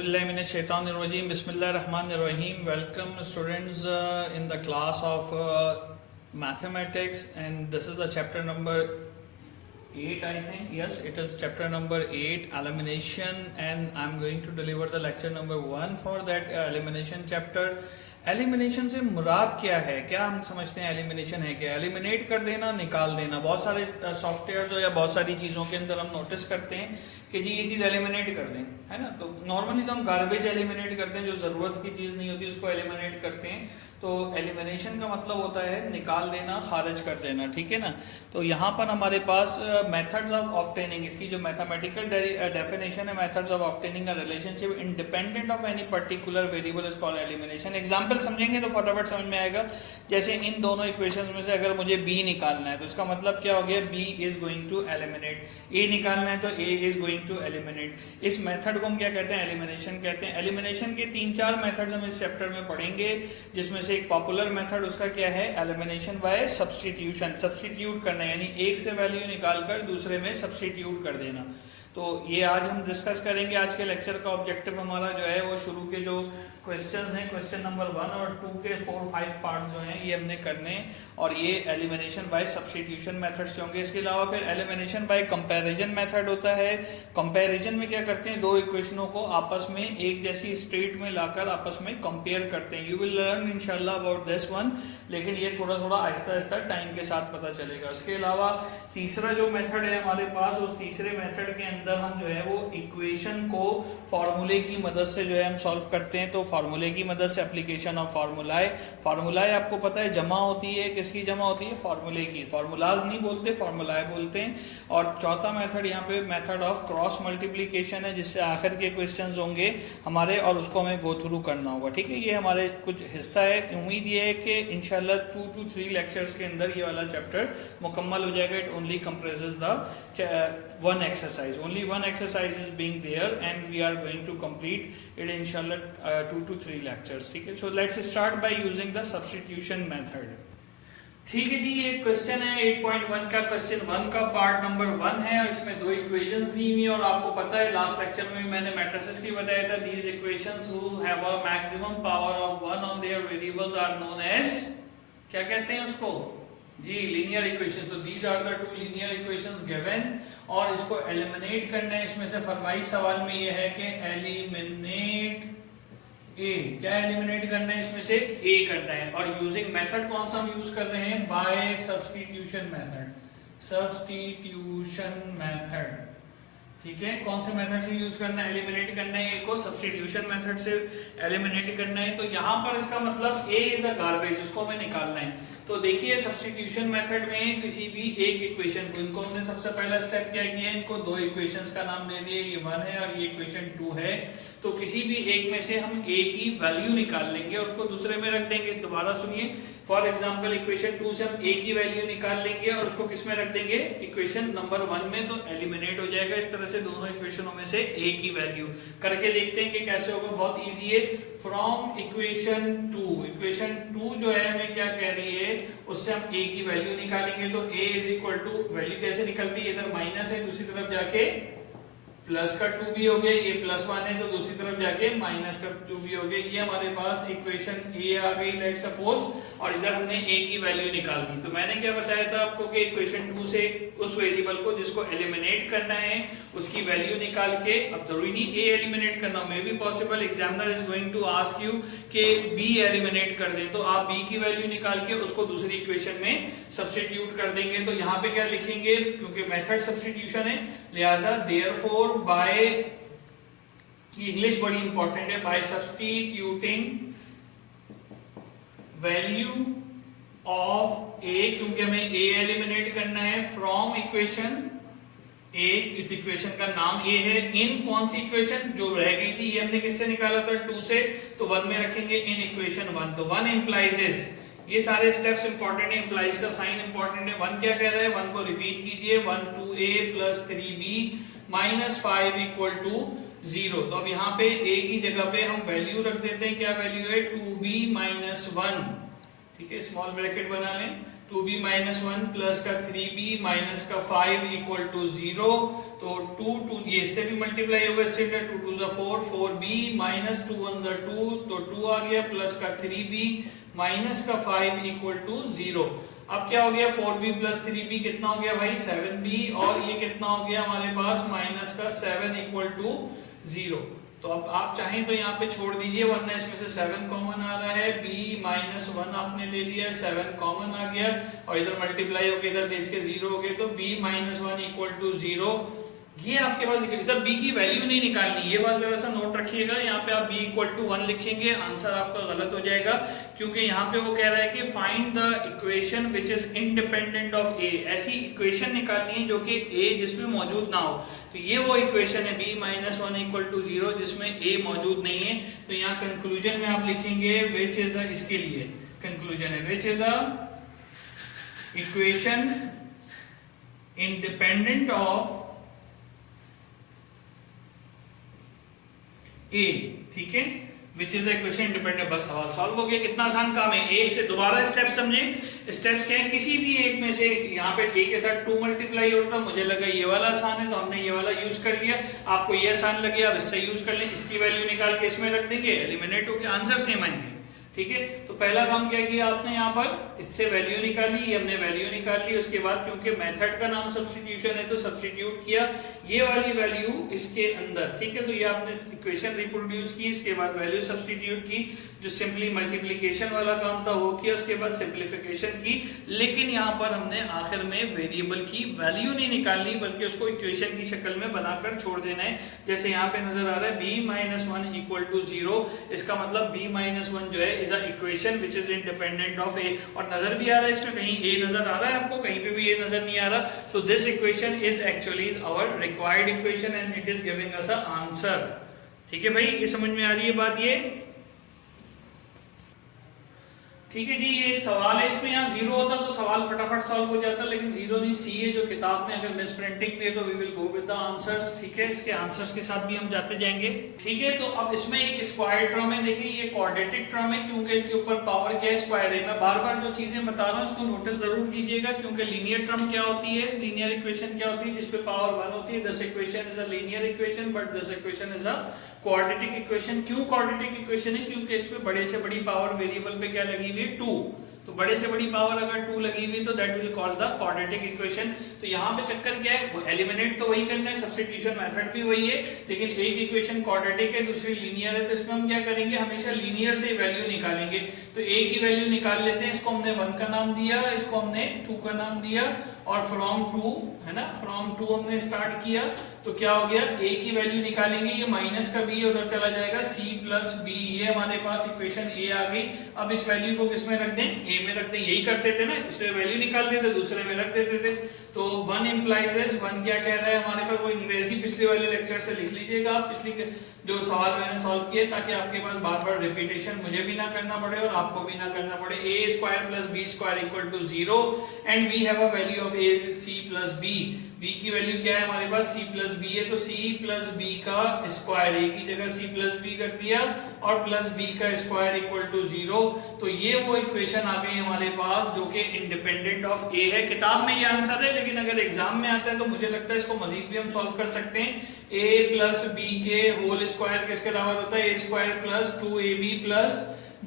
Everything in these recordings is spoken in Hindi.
Auzubillahiminash-shaytanir-rajim. Bismillahir-rahmanir-rahim. Welcome students in the class of mathematics, and this is the chapter number 8, I think. Yes, it is chapter number 8, elimination, and I am going to deliver the lecture number 1 for that elimination chapter. Elimination से मुराद क्या है, क्या हम समझते हैं एलिमिनेशन है क्या? एलिमिनेट कर देना, निकाल देना। बहुत सारे सॉफ्टवेयर जो या बहुत सारी चीज़ों के अंदर हम नोटिस करते हैं कि जी ये चीज़ एलिमिनेट कर दें, है ना। तो नॉर्मली तो हम गार्बेज एलिमिनेट करते हैं, जो ज़रूरत की चीज़ नहीं होती उसको एलिमिनेट करते हैं। तो एलिमिनेशन का मतलब होता है निकाल देना, खारिज कर देना, ठीक है ना। तो यहाँ पर हमारे पास मेथड्स ऑफ ऑब्टेनिंग, इसकी जो मैथमेटिकल डेफिनेशन है, methods of obtaining a relationship independent of any particular variable is called elimination. Example समझेंगे तो फटाफट समझ में आएगा। जैसे इन दोनों इक्वेशंस में से अगर मुझे बी निकालना है तो इसका मतलब क्या हो गया, b is going to eliminate. A निकालना है तो a is going to eliminate. इस मेथड को हम क्या कहते हैं, एलिमिनेशन कहते हैं। एलिमिनेशन के 3-4 मेथड्स हम इस चैप्टर में पढ़ेंगे, जिसमें एक पॉपुलर मेथड उसका क्या है, एलिमिनेशन बाय सब्स्टिट्यूशन। सब्स्टिट्यूट करना यानी एक से वैल्यू निकालकर दूसरे में सब्स्टिट्यूट कर देना। तो ये आज हम डिस्कस करेंगे। आज के लेक्चर का ऑब्जेक्टिव हमारा जो है वो शुरू के जो क्वेश्चंस हैं, क्वेश्चन नंबर 1 और 2 के 4-5 पार्ट जो हैं ये हमने करने, और ये एलिमिनेशन बाय सब्स्टिट्यूशन मेथड्स होंगे। इसके अलावा फिर एलिमिनेशन बाय कंपैरिजन मेथड होता है। कंपैरिजन में क्या करते हैं, दो इक्वेशनों को आपस में एक जैसी स्टेट में लाकर आपस में कंपेयर करते हैं। यू विल लर्न इंशाल्लाह अबाउट दिस वन, लेकिन ये थोड़ा थोड़ा आहिस्ता आहिस्ता टाइम के साथ पता चलेगा। उसके अलावा तीसरा जो मेथड है हमारे पास, उस तीसरे मेथड के अंदर हम जो है वो इक्वेशन को फार्मूले की मदद से जो है हम सॉल्व करते हैं। तो फार्मूले की मदद से एप्लीकेशन ऑफ फार्मूलाए। फार्मूलाए आपको पता है जमा होती है, किसकी जमा होती है, फार्मूले की। फार्मूलाज नहीं बोलते, फार्मूलाए बोलते हैं। और चौथा मेथड यहाँ पे मेथड ऑफ क्रॉस मल्टीप्लीकेशन है, जिससे आखिर के क्वेश्चंस होंगे हमारे और उसको हमें गो थ्रू करना होगा, ठीक है। ये हमारे कुछ हिस्सा है। उम्मीद ये है कि इंशाल्लाह 2 to 3 लेक्चर्स के अंदर ये वाला चैप्टर मुकम्मल हो जाएगा। It only compresses the one exercise, only one exercise is being there and we are going to complete it inshallah 2 to 3 lectures, ठीक है। so let's start by using the substitution method, ठीक है जी। ये क्वेश्चन है 8.1 का, क्वेश्चन 1 का पार्ट नंबर 1 है, और इसमें दो इक्वेशंस दी हुई है। और आपको पता है लास्ट लेक्चर में मैंने मैट्रिसेस की बताया था, these equations who have a maximum power of 1 on their variables are known as, क्या कहते हैं उसको जी, लीनियर इक्वेशन। तो these are the two linear equations given, और इसको एलिमिनेट करना है। इसमें से फरमाइश सवाल में ये है कि एलिमिनेट ए, क्या एलिमिनेट करना है, इसमें से ए करना है। और यूजिंग मेथड कौन सा हम यूज कर रहे हैं, by substitution method. Substitution method, ठीक है। कौन से मेथड से यूज करना है, एलिमिनेट करना है ए को, सब्स्टिट्यूशन मेथड से एलिमिनेट करना है। तो यहाँ पर इसका मतलब ए इज अ गार्बेज, उसको हमें निकालना है। तो देखिए सब्स्टिट्यूशन मेथड में किसी भी एक इक्वेशन को, इनको हमने सबसे पहला स्टेप क्या किया, इनको दो इक्वेशंस का नाम दे दिया, ये 1 है और ये इक्वेशन 2 है। तो किसी भी एक में से हम ए की वैल्यू निकाल लेंगे और उसको दूसरे में रख देंगे। दोबारा सुनिए, फॉर एग्जांपल इक्वेशन 2 से हम ए की वैल्यू निकाल लेंगे और उसको किस में रख देंगे, इक्वेशन नंबर 1 में, तो एलिमिनेट हो जाएगा। इस तरह से दोनों इक्वेशनों में से ए की वैल्यू करके देखते हैं कि कैसे होगा। बहुत इजी है। फ्रॉम इक्वेशन 2 जो है हमें क्या कह रही है, उससे हम ए की वैल्यू निकालेंगे। तो a is equal to, value कैसे निकलती है, इधर माइनस है, दूसरी तरफ जाके प्लस का 2 भी हो गया, ये +1 है तो दूसरी तरफ जाके माइनस का 2 भी हो गया। ये हमारे पास इक्वेशन ए आ गई, लेट सपोज, और इधर हमने ए की वैल्यू निकाल दी। तो मैंने क्या बताया था आपको कि इक्वेशन 2 से उस वेरिएबल को जिसको एलिमिनेट करना है उसकी वैल्यू निकाल के, अब जरूरी नहीं ए एलिमिनेट करना, may be possible examiner is going to ask you कि बी एलिमिनेट कर दें, तो आप बी की वैल्यू निकाल के उसको दूसरी इक्वेशन में सब्स्टिट्यूट कर देंगे। तो यहाँ पे क्या लिखेंगे, क्योंकि मेथड सब्स्टिट्यूशन है, लिहाजा देयरफॉर बाय, इंग्लिश बड़ी इंपॉर्टेंट है, बाय सब्स्टिट्यूटिंग वैल्यू ऑफ ए, क्योंकि हमें ए एलिमिनेट करना है, फ्रॉम इक्वेशन ए, इस इक्वेशन का नाम ए है, इन कौन सी इक्वेशन जो रह गई थी, ये हमने किससे निकाला था, 2 से, तो 1 में रखेंगे इन इक्वेशन 1। तो 1 इंप्लाइज, ये सारे स्टेप्स इंपॉर्टेंट है, इंप्लाइज का साइन इंपॉर्टेंट है। 1 क्या कह रहा है, 1 को रिपीट कीजिए, 1 2a + 3b - 5 = 0। तो अब यहाँ पे a की जगह पे हम वैल्यू रख देते हैं, क्या वैल्यू है, 2b - 1, ठीक है, स्मॉल ब्रैकेट बना लें, 2b - 1 प्लस का 3b माइनस का 5 = 0। तो 2 ये इससे भी मल्टीप्लाई होगा, इससे 2 2 4 4b माइनस 2 1 2, तो 2 आ गया प्लस का 3b माइनस का 5 इक्वल टू 0। अब क्या हो गया 4b प्लस 3b कितना हो गया भाई 7b, और ये कितना हो गया हमारे पास माइनस का 7 इक्वल टू 0। तो अब आप चाहें तो यहाँ पे छोड़ दीजिए, वरना इसमें से 7 कॉमन आ रहा है, b माइनस 1 आपने ले लिया, 7 कॉमन आ गया, और इधर मल्टीप्लाई होके इधर बेच के 0 हो गए, तो b माइनस 1 इक्वल टू 0। ये आपके पास इधर b की वैल्यू नहीं निकालनी, ये बात जरा सा नोट रखिएगा। यहाँ पे आप b इक्वल टू 1 लिखेंगे, आंसर आपका गलत हो जाएगा, क्योंकि यहाँ पे वो कह रहा है कि find the equation which is independent of a। ऐसी इक्वेशन निकालनी है जो कि a जिसमें मौजूद ना हो, तो ये वो इक्वेशन है b माइनस 1 इक्वल टू 0 जिसमें a मौजूद नहीं है। तो यहाँ कंक्लूजन में आप लिखेंगे विच इज अ, इसके लिए कंक्लूजन है which is a equation independent of a, ठीक है, विच इज इक्वेशन इंडिपेंडेंट। बस सवाल सॉल्व हो गया, कितना आसान काम है। एक से दोबारा स्टेप समझे, स्टेप्स क्या है, किसी भी एक में से यहाँ पे a के साथ 2 मल्टीप्लाई होता, मुझे लगा ये वाला आसान है तो हमने ये वाला यूज कर लिया, आपको ये आसान लगे आप इससे यूज कर लें, इसकी वैल्यू निकाल के इसमें रख देंगे, एलिमिनेट होकर आंसर सेम आएंगे, ठीक है। तो पहला काम क्या किया आपने, यहाँ पर इससे वैल्यू निकाली, ये हमने वैल्यू निकाल ली, उसके बाद क्योंकि मेथड का नाम सब्स्टिट्यूशन है तो सब्स्टिट्यूट किया ये वाली वैल्यू इसके अंदर, ठीक है। तो ये आपने इक्वेशन रिप्रोड्यूस की, इसके बाद वैल्यू सब्स्टिट्यूट की, जो सिंपली मल्टीप्लिकेशन वाला काम था वो किया, उसके बाद सिंप्लीफिकेशन की, लेकिन यहाँ पर हमने आखिर में वेरिएबल की वैल्यू नहीं निकालनी, बल्कि उसको इक्वेशन की शक्ल में बनाकर छोड़ देना है। जैसे यहाँ पे नजर आ रहा है b माइनस 1 इक्वल टू 0, इसका मतलब b माइनस 1 जो है is a equation which is independent of a, और नजर भी आ रहा है इसमें, कहीं a नजर आ रहा है आपको, कहीं पे भी a नजर नहीं आ रहा। So this equation is actually our required equation and it is giving us a answer, ठीक है भाई, ये समझ में आ रही है बात ये, ठीक है जी। ये एक सवाल है, इसमें यहाँ 0 होता तो सवाल फटाफट सॉल्व हो जाता, लेकिन 0 नहीं, C है जो किताब में, अगर मिस प्रिंटिंग पे तो we will go with the answers, ठीक है, इसके आंसर्स के साथ भी हम जाते जाएंगे, ठीक है। तो अब इसमें एक स्क्वायर टर्म है, देखिए ये क्वाड्रेटिक टर्म है, क्योंकि इसके ऊपर पावर क्या है, स्क्वायर है। मैं बार बार जो चीजें बता रहा हूँ इसको नोटिस जरूर कीजिएगा, क्योंकि लीनियर टर्म क्या होती है, लीनियर इक्वेशन क्या होती है, जिसपे पावर 1 होती है, this equation is a linear equation, but this equation is a quadratic equation. क्यों क्वाड्रेटिक इक्वेशन है, क्योंकि इसमें बड़े से बड़ी पावर वेरिएबल पे क्या लगी हुई है, 2, तो बड़े से बड़ी पावर अगर 2 लगी हुई तो that will call the quadratic equation. तो यहाँ पे चक्कर क्या है, एलिमिनेट तो वही करना है, सब्स्टिट्यूशन मेथड भी वही है, लेकिन एक इक्वेशन क्वाड्रेटिक है दूसरी लीनियर है, तो इसमें हम क्या करेंगे, हमेशा लीनियर से वैल्यू निकालेंगे। तो एक ही वैल्यू निकाल लेते हैं, इसको हमने 1 का नाम दिया, इसको हमने 2 का नाम दिया, और फ्रॉम 2 है ना, फ्रॉम 2 हमने स्टार्ट किया, तो क्या हो गया, a की वैल्यू निकालेंगे, ये माइनस का b उधर चला जाएगा, c प्लस b, ये हमारे पास इक्वेशन a आ गई। अब इस वैल्यू को किसमें रख दें, a में रख दें, यही करते थे ना, इसमें वैल्यू निकाल देते, दूसरे में रख देते थे। तो 1 इंप्लाइज एज 1 क्या कह रहा है हमारे पास, वो अंग्रेजी पिछले वाले लेक्चर से लिख लीजिएगा आप, पिछली जो सवाल मैंने सॉल्व किए, ताकि आपके पास बार बार रिपीटेशन मुझे भी ना करना पड़े और आपको भी ना करना पड़े। a square plus b square equal to 0 and we have a value of a c plus b, b की वैल्यू क्या है हमारे पास, c प्लस b है, तो c प्लस b का स्क्वायर, a की जगह c प्लस b कर दिया, और प्लस b का स्क्वायर इक्वल टू 0। तो ये वो इक्वेशन आ गई हमारे पास जो कि इंडिपेंडेंट ऑफ a है। किताब में ये आंसर है, लेकिन अगर एग्जाम में आता है तो मुझे लगता है इसको मजीद भी हम सॉल्व कर सकते हैं। a प्लस b के होल स्क्वायर किसके बराबर होता है, a square plus 2ab plus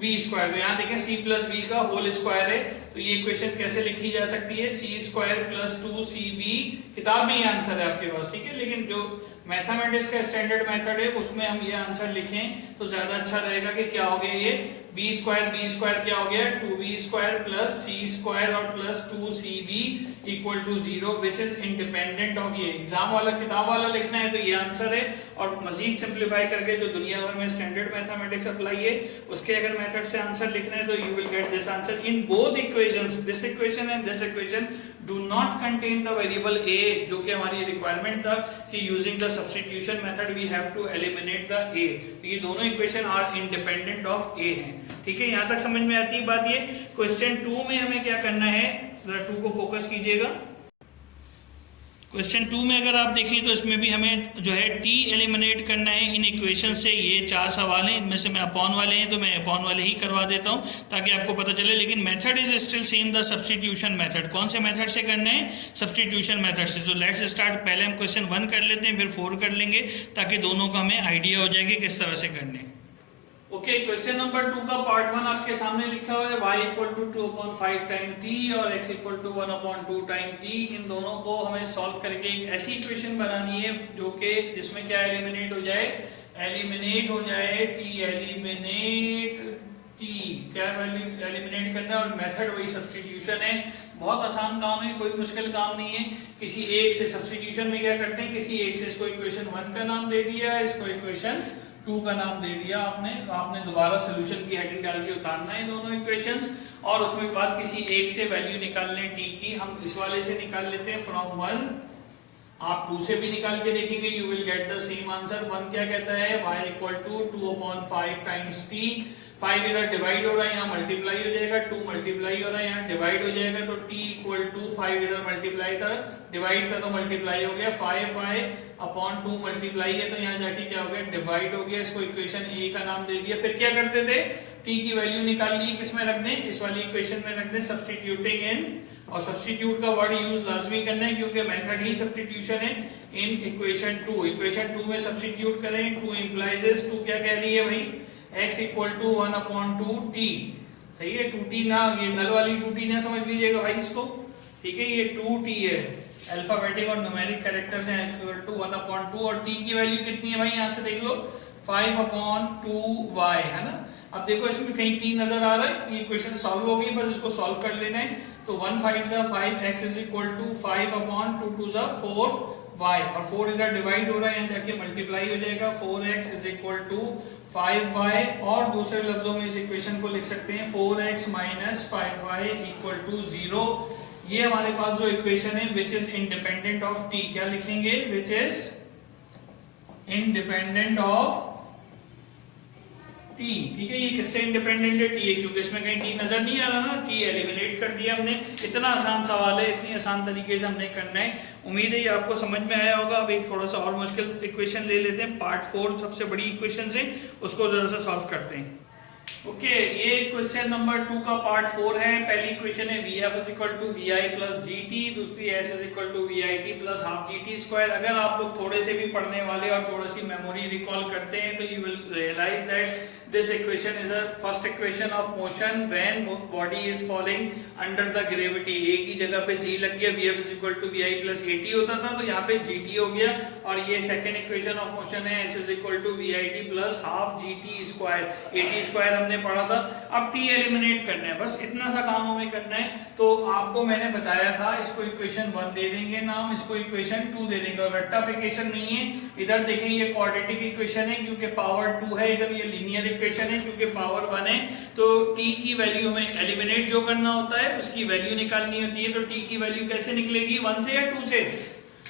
b square. तो यहाँ देखें c प्लस b का होल स्क्वायर है, तो ये इक्वेशन कैसे लिखी जा सकती है, c स्क्वायर प्लस 2cb, किताब में ये आंसर है आपके पास, ठीक है। लेकिन जो मैथमेटिक्स का स्टैंडर्ड मेथड है उसमें हम ये आंसर लिखें तो ज्यादा अच्छा रहेगा कि क्या हो गया, ये b स्क्वायर क्या हो गया, 2b square plus c square और plus 2cb equal to 0 which is independent of, ये एग्जाम वाला किताब वाला लिखना है तो ये आंसर है। और मजीद सिंप्लीफाई करके जो दुनिया भर में स्टैंडर्ड मैथमेटिक्स अप्लाई है उसके अगर मेथड से आंसर लिखना है तो you will get this answer in both equations, this equation and this equation do not contain the variable a, जो कि हमारी रिक्वायरमेंट था कि using the substitution method we have to eliminate the a। तो ये दोनों equation are independent of a हैं, ठीक है। यहां तक समझ में आती है बात। ये क्वेश्चन 2 में हमें क्या करना है, जरा 2 को फोकस कीजिएगा। क्वेश्चन 2 में अगर आप देखें तो इसमें भी हमें जो है टी एलिमिनेट करना है इन इक्वेशन से। ये 4 सवाल हैं, इनमें से मैं अपॉन वाले हैं तो मैं अपॉन वाले ही करवा देता हूं ताकि आपको पता चले। लेकिन method is still same, the substitution method. कौन से मेथड से करना है? सब्स्टिट्यूशन मेथड से। तो लेट्स स्टार्ट। पहले हम क्वेश्चन 1 कर लेते हैं, फिर 4 कर लेंगे ताकि दोनों का हमें आइडिया हो जाए कि किस तरह से करने हैं। ओके, क्वेश्चन नंबर 2 का पार्ट 1 आपके सामने लिखा हुआ है y equal to 2/5 time t और x equal to 1/2 time t। इन दोनों को हमें सॉल्व करके एक ऐसी इक्वेशन बनानी है जो कि जिसमें क्या एलिमिनेट हो जाए, t एलिमिनेट t। क्या वैल्यू एलिमिनेट करना है और मेथड वही सब्स्टिट्यूशन है। बहुत आसान काम है, कोई मुश्किल काम नहीं है। किसी एक से सब्स्टिट्यूशन में क्या करते हैं, किसी एक से इसको इक्वेशन 1 का नाम दे दिया, इसको इक्वेशन 2 का नाम दे दिया आपने, तो आपने दोबारा सोल्यूशन की हेडिंग डाल के उतारना है दोनों इक्वेशंस और उसमें बाद किसी एक से वैल्यू निकालने t की। हम इस वाले से निकाल लेते हैं फ्रॉम 1, आप 2 से भी निकाल के देखेंगे, you will get the same answer. 1 क्या कहता है, y equal to 2/5 times t। 5 इधर डिवाइड हो रहा है, यहाँ मल्टीप्लाई हो जाएगा, 2 मल्टीप्लाई हो रहा है, यहाँ डिवाइड हो जाएगा, तो t इक्वल टू 5 इधर मल्टीप्लाई था, डिवाइड था तो मल्टीप्लाई हो गया, 5/2 मल्टीप्लाई है तो यहाँ जाके क्या हो गया, डिवाइड हो गया। इसको इक्वेशन ए का नाम दे दिया। फिर क्या करते थे, t की वैल्यू निकाल ली, किसमें रख दें, इस वाली इक्वेशन में रख दें, सब्स्टिट्यूटिंग इन। और सब्स्टिट्यूट का वर्ड यूज लाजमी करना है क्योंकि मेथड ही सब्स्टिट्यूशन है। इन इक्वेशन 2, इक्वेशन 2 में सब्स्टिट्यूट करें, 2 इंप्लाइज 2 क्या कह रही है भाई, x इक्वल टू 1/2 t। सही है, 2t ना, ये नल वाली 2t ना समझ लीजिएगा भाई इसको, ठीक है। ये 2t है, अल्फाबेटिक और न्यूमेरिक कैरेक्टर्स हैं, इक्वल टू 1/2 और t की वैल्यू कितनी है भाई, यहाँ से देख लो 5/2y है ना। अब देखो इसमें कहीं t नजर आ रहा है, ये इक्वेशन सॉल्व हो गई, बस इसको सॉल्व कर लेना है। तो 1 5 जा 5, x इज इक्वल टू 5/2 2 जा 4y और 4 इधर डिवाइड हो रहा है, यहाँ जाके मल्टीप्लाई हो जाएगा, 4x is equal to 5y और दूसरे लफ्जों में इस इक्वेशन को लिख सकते हैं 4x minus 5y equal to 0। ये हमारे पास जो इक्वेशन है विच इज इंडिपेंडेंट ऑफ t, क्या लिखेंगे, विच इज इंडिपेंडेंट ऑफ t। ठीक है, ये किससे इंडिपेंडेंट है, t है, क्योंकि इसमें कहीं t नजर नहीं आ रहा ना, t एलिमिनेट कर दिया हमने। इतना आसान सवाल है, इतनी आसान तरीके से हमने करना है। उम्मीद है ये आपको समझ में आया होगा। अब एक थोड़ा सा और मुश्किल इक्वेशन ले लेते हैं, पार्ट 4 सबसे बड़ी इक्वेशन है, उसको जरा सा सॉल्व करते हैं। ओके, ये क्वेश्चन नंबर 2 का पार्ट 4 है। पहली इक्वेशन है vf is equal to vi plus gt, दूसरी s is equal to vit plus half gt square. अगर आप लोग थोड़े से भी पढ़ने वाले और थोड़ी सी मेमोरी रिकॉल करते हैं तो you will realize that this equation is a first equation of motion when body is falling under the gravity। एक ही जगह पे g लग गया, vf is equal to vi plus at होता था तो यहाँ पे gt हो गया। और ये सेकंड इक्वेशन ऑफ मोशन है, s is equal to vit plus half gt square, at square हमने पढ़ा था। अब t एलिमिनेट करना है, बस इतना सा काम हमें करना है। तो आपको मैंने बताया था, इसको इक्वेशन 1 दे देंगे नाम, इसको इक्वेशन 2 दे देंगे। और रेक्टिफिकेशन नहीं है, इधर देखें ये क्वाड्रेटिक इक्वेशन है क्योंकि पावर 2 है, इधर ये लीनियर इक्वेशन है क्योंकि पावर 1 है। तो t की वैल्यू हमें एलिमिनेट जो करना होता है उसकी वैल्यू निकालनी होती है। तो t की वैल्यू कैसे निकलेगी, 1 से या 2 से?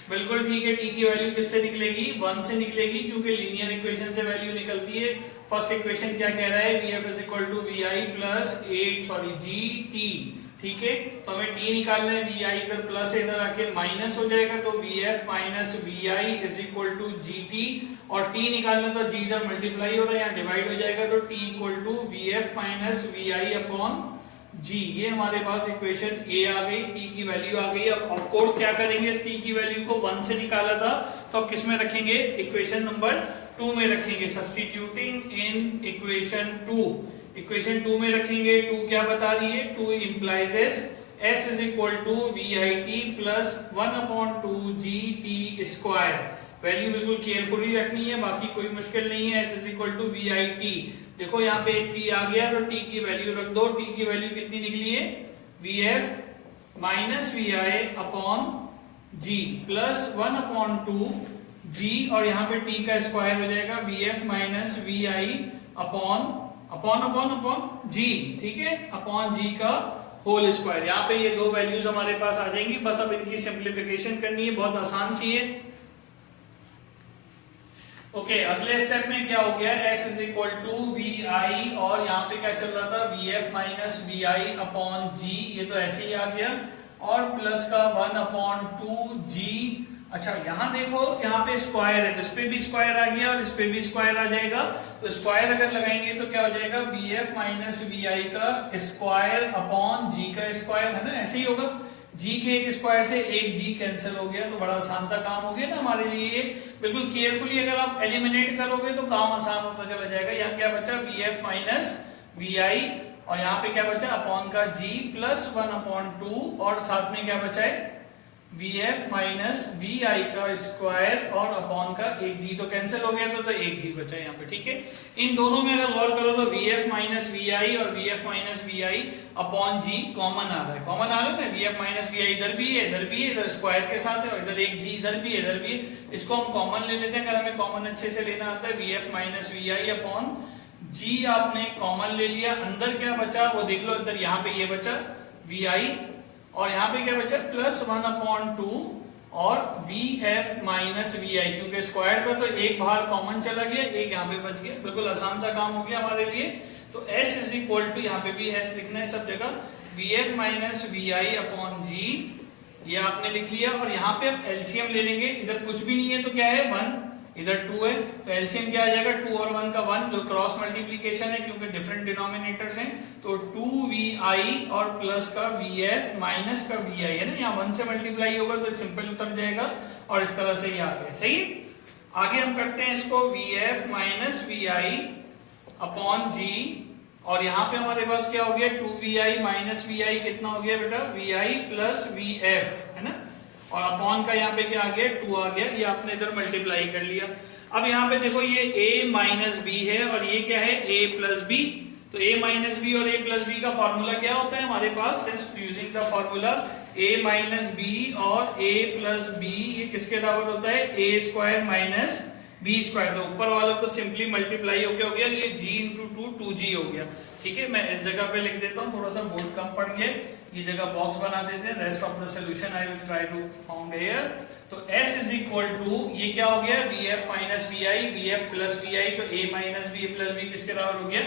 बिल्कुल ठीक है, t की वैल्यू किससे निकलेगी, 1 से निकलेगी क्योंकि लीनियर इक्वेशन से वैल्यू निकलती है। फर्स्ट इक्वेशन क्या कह रहा है, vf is equal to vi plus gt। ठीक है, तो हमें t निकालना है, vi इधर प्लस है, इधर आके माइनस हो जाएगा, तो vf minus vi is equal to gt। और t निकालना तो g इधर मल्टीप्लाई हो रहा है, यहाँ डिवाइड हो जाएगा, तो t equal to vf minus vi upon g। ये हमारे पास इक्वेशन a आ गई, t की वैल्यू आ गई। अब ऑफ कोर्स क्या करेंगे, इस t की वैल्यू को 1 से निकाला था तो अब किस में रखेंगे, इक्वेशन नंबर 2 में रखेंगे, सब्स्टिट्यूटिंग इन इक्वेशन 2। इक्वेशन 2 में रखेंगे, 2 क्या बता रही है, 2 implies s is equal to vit plus 1/2 gt square. Value बिल्कुल केयरफुली रखनी है, बाकी कोई मुश्किल नहीं है। s is equal to vit, देखो यहाँ पे t आ गया तो t की वैल्यू रख दो। t की वैल्यू कितनी निकली है, vf minus vi upon g plus 1/2 g और यहाँ पे t का स्क्वायर हो जाएगा, vf minus vi upon g। ठीक है, अपॉन g का होल स्क्वायर। यहाँ पे ये दो वैल्यूज हमारे पास आ जाएंगी, बस अब इनकी सिंप्लीफिकेशन करनी है, बहुत आसान सी है। ओके, अगले स्टेप में क्या हो गया, s is equal to vi और यहाँ पे क्या चल रहा था, vf minus vi upon g, ये तो ऐसे ही आ गया, और प्लस का 1/2 g अच्छा यहाँ देखो, यहाँ पे स्क्वायर है तो इस पे भी स्क्वायर आ गया और इस पे भी स्क्वायर आ जाएगा। तो स्क्वायर अगर लगाएंगे तो क्या हो जाएगा, VF माइनस VI का स्क्वायर अपॉन G का स्क्वायर, है ना, ऐसे ही होगा। G के एक स्क्वायर से एक G कैंसिल हो गया, तो बड़ा आसान सा काम हो गया ना हमारे लिए। बिल्कुल केयरफुली अगर आप एलिमिनेट करोगे तो काम आसान होता चला जाएगा। यहाँ क्या बचा, VF माइनस VI, और यहाँ पे क्या बचा, अपॉन का G प्लस 1/2, और साथ में क्या बचा है, VF माइनस VI का स्क्वायर और अपॉन का एक G, तो कैंसिल हो गया तो एक G बचा यहाँ पे, ठीक है। इन दोनों में अगर गौर करो तो VF माइनस VI और VF minus VI upon G common आ रहा है, कॉमन आ रहा है ना। VF माइनस VI इधर भी है, इधर भी है, इधर स्क्वायर के साथ है, और इधर एक G इधर भी है, इधर भी है। इसको हम कॉमन ले लेते हैं, अगर हमें कॉमन अच्छे से लेना आता है। VF minus VI upon G आपने कॉमन ले लिया, अंदर क्या बचा वो देख लो, इधर यहाँ पे ये बचा VI, और यहाँ पे क्या बचा, प्लस 1/2 और VF माइनस VI, क्योंकि स्क्वायर का तो एक बाहर कॉमन चला गया, एक यहाँ पे बच गया। बिल्कुल आसान सा काम हो गया हमारे लिए। तो S इज इक्वल टू, यहाँ पे भी S लिखना है सब जगह, VF minus VI upon G, ये आपने लिख लिया। और यहाँ पे अब एलसीएम ले लेंगे, इधर कुछ भी नहीं है तो क्या है 1, इधर 2 है, तो एलसीएम क्या आ जाएगा, 2 और 1 का 1, जो क्रॉस मल्टीप्लीकेशन है क्योंकि डिफरेंट डिनोमिनेटर्स हैं। तो 2VI और प्लस का VF माइनस का VI है ना, यहाँ 1 से मल्टीप्लाई होगा तो सिंपल उतर जाएगा, और इस तरह से ये आ गया, सही है। आगे हम करते हैं इसको, VF minus VI upon G, और यहाँ पे हमारे पास क्या हो गया, 2VI माइनस VI कितना हो गया बेटा, VI प्लस VF, है ना, और अपॉन का यहाँ पे क्या आ गया, 2 आ गया, ये आपने इधर मल्टीप्लाई कर लिया। अब यहाँ पे देखो ये A माइनस B है और ये क्या है, A प्लस B। तो A माइनस B और A प्लस B का फॉर्मूला क्या होता है हमारे पास, since using the formula A minus B और A प्लस B, ये किसके बराबर होता है, A square minus B square. तो ऊपर वाला तो सिंपली मल्टीप्लाई हो गया, ये G इंटू 2G हो गया, ठीक है। मैं इस जगह पे लिख देता हूँ, थोड़ा सा बोर्ड कम पड़ गया, ये जगह बॉक्स बना देते हैं। Rest of the solution I will try to found here. तो S इज इक्वल टू, ये क्या हो गया, VF minus VI, VF plus VI, तो A minus B plus B किसके बराबर हो गया,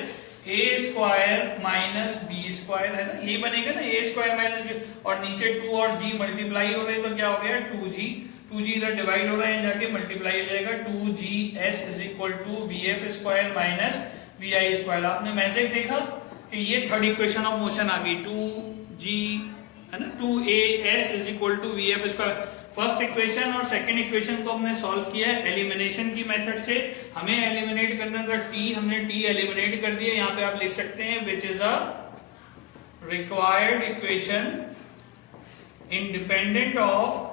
A square minus B square, है ना, ये बनेगा ना, A स्क्वायर माइनस B, और नीचे 2 और G मल्टीप्लाई हो रहे हैं तो क्या हो गया, 2G इधर डिवाइड हो रहा है, जाके मल्टीप्लाई हो जाएगा, 2GS is equal to VF square minus VI square. आपने मैजिक देखा कि ये थर्ड इक्वेशन ऑफ मोशन आ गई, 2G, है ना, 2AS is equal to VF square. First equation और सेकंड इक्वेशन को हमने सॉल्व किया है एलिमिनेशन की मेथड से। हमें एलिमिनेट करना था T, हमने T एलिमिनेट कर दिया। यहाँ पे आप लिख सकते हैं which is a required equation independent of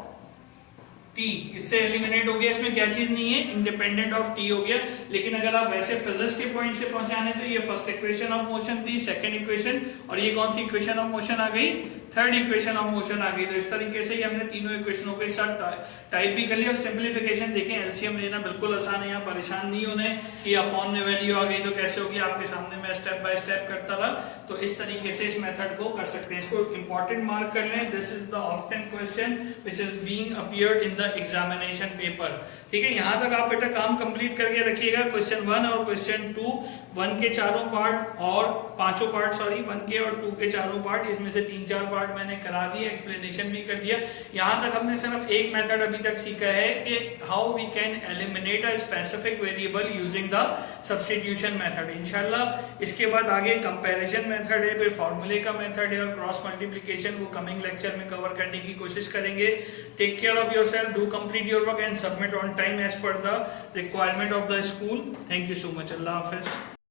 T, इससे एलिमिनेट हो गया। इसमें क्या चीज नहीं है, इंडिपेंडेंट ऑफ T हो गया। लेकिन अगर आप वैसे फिजिक्स के पॉइंट से पहुंचाने तो ये फर्स्ट इक्वेशन ऑफ मोशन थी, सेकंड इक्वेशन, और ये कौन सी इक्वेशन ऑफ मोशन आ गई, थर्ड इक्वेशन ऑफ मोशन आ गई। तो इस तरीके से ही हमने तीनों इक्वेशनों को एक साथ टाइप भी कर लिया। और सिंप्लीफिकेशन देखें, एलसीएम लेना बिल्कुल आसान है, यहाँ परेशान नहीं होना है कि अपॉन में वैल्यू आ गई तो कैसे होगी, आपके सामने मैं स्टेप बाय स्टेप करता रहा। तो इस तरीके से इस मेथड को कर सकते हैं। इसको इंपॉर्टेंट मार्क कर लें, this is the often question which is being appeared in the examination paper, ठीक है। यहाँ तक आप बेटा काम कंप्लीट करके रखिएगा। क्वेश्चन 1 और क्वेश्चन 2, 1 के चारों पार्ट और पांचों पार्ट, सॉरी 1 के और 2 के चारों पार्ट, इसमें से 3-4 पार्ट मैंने करा दिया, एक्सप्लेनेशन भी कर दिया। यहाँ तक हमने सिर्फ एक मेथड अभी तक सीखा है कि how we can eliminate a specific variable using the substitution method. इंशाल्लाह इसके बाद आगे कंपैरिजन मेथड है, फिर फॉर्मूले का मेथड है, और क्रॉस मल्टीप्लिकेशन वो कमिंग लेक्चर में कवर करने की कोशिश करेंगे। Take care of yourself, do complete your work and submit on time as per the requirement of the school. Thank you so much. Allah Hafiz.